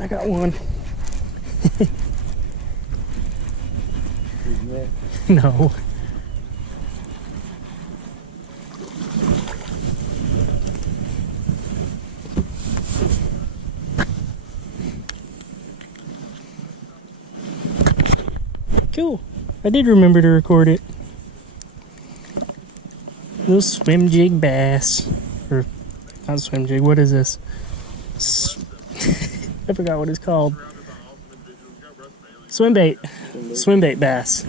I got one. No. Cool. I did remember to record it. Little swim jig bass. Or, not swim jig, what is this? I forgot what it's called. Swimbait. Swimbait bass.